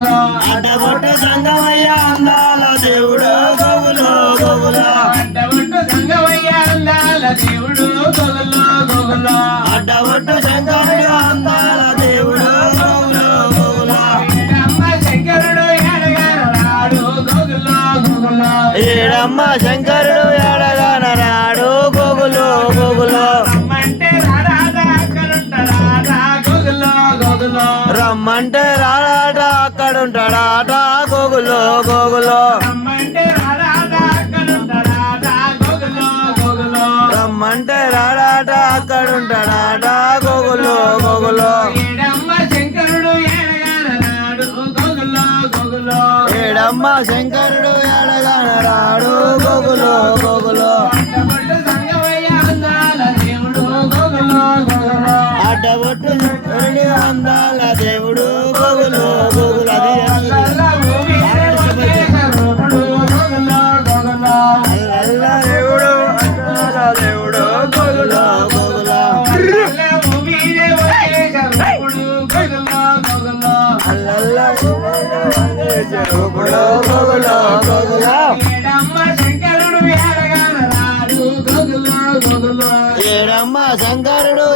అడ్డగొట్టు సంగమయ్య అందాల దేవుడు గోగులో గోగులో అడ్డగొట్టు సంగమయ్య అందాల దేవుడు గోగులో గోగులో అడ్డగొట్టు శంకరుడు అందాల దేవుడు గోగులో గోగులో అమ్మ శంకరుడు ఎడగాన రాడు గోగులో గోగులో ఏడమ్మ శంకరుడు ఎడగాన రాడు గోగులో గోగులో రమ్మంటే రాడా అక్కడుంటాడా గోగులో గోగులో రమ్మంటే రాడాట అక్కడుంటాడాట గోగులో గోగులో రమ్మంటే రాడా అక్కడుంటాడా గోగులో గోగులో రమ్మంటే రాడాట అక్కడుంటాడాట గోగులో గోగులో ఏడమ్మ శంకరుడు ఎడగాన రాడు గోగులో గోగులో ఏడమ్మ శంకరుడు ఎడగాన రాడు గోగులో గోగులో అడ్డగొట్టు సంగమయ్య అందాల దేవుడు గోగులో గోగులో అడ్డగొట్టు శంకరుడు అందాల దేవుడు గోగులో గోగులో అల్ల దేవుడు అందాల దేవుడు గోగులో గోగులో అల్లల్ల దేవుడు గోగులో గోగులో ఏడమ్మ శంకరుడు